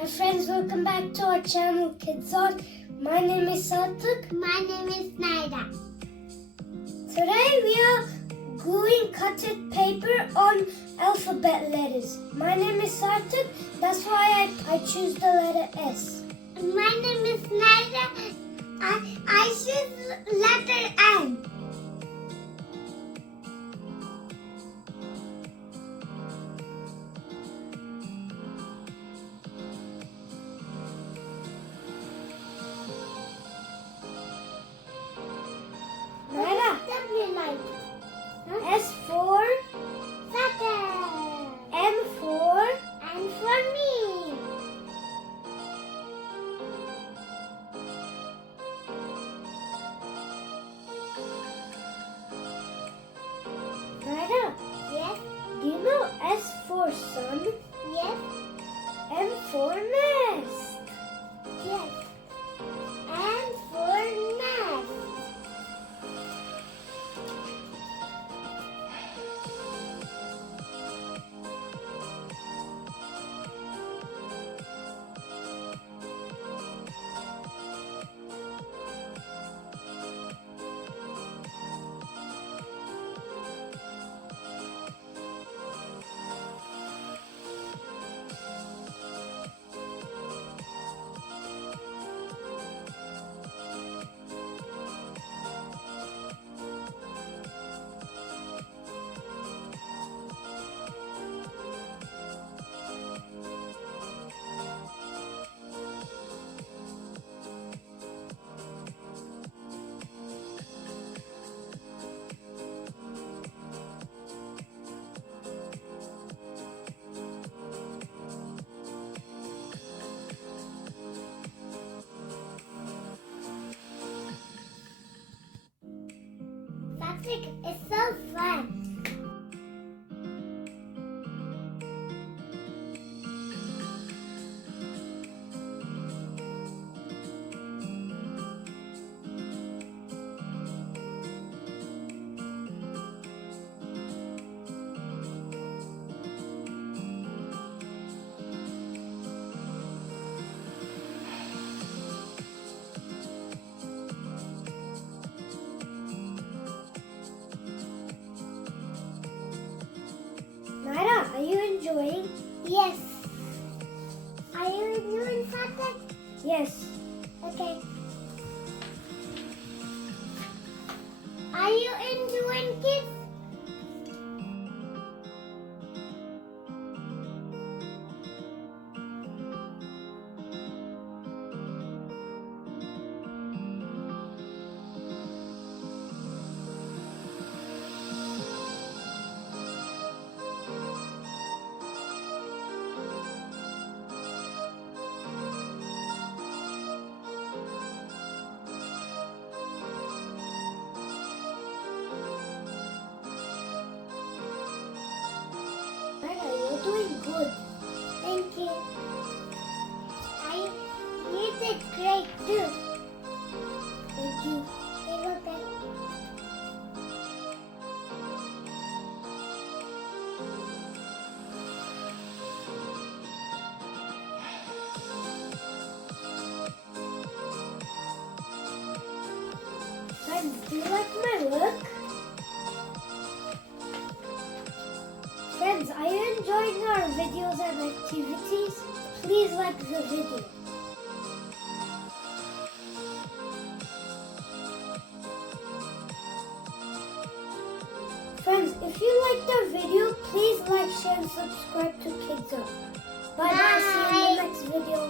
Hi friends, welcome back to our channel Kids On. My name is Sart. My name is Naira. Today we are gluing cutted paper on alphabet letters. My name is Sartuk, that's why I choose the letter S. My name is Naira. I choose letter N. Naira, W like. S for Saturn. M for And for me. Naira. Yes. Do you know S for sun? Yes. M for nest. Yes. And for nest. Patrick, it's so fun. Naira, are you enjoying? Yes. Are you enjoying Patrick? Yes. Okay. Are you enjoying kids? Naira, you're doing good. Thank you. You did great too. Thank you. You're welcome. Friends, do you like my work? Friends, are you enjoying our videos and activities? Please like the video. Friends, if you liked our video, please like, share, and subscribe to Kids Up. Bye bye. See you in the next video.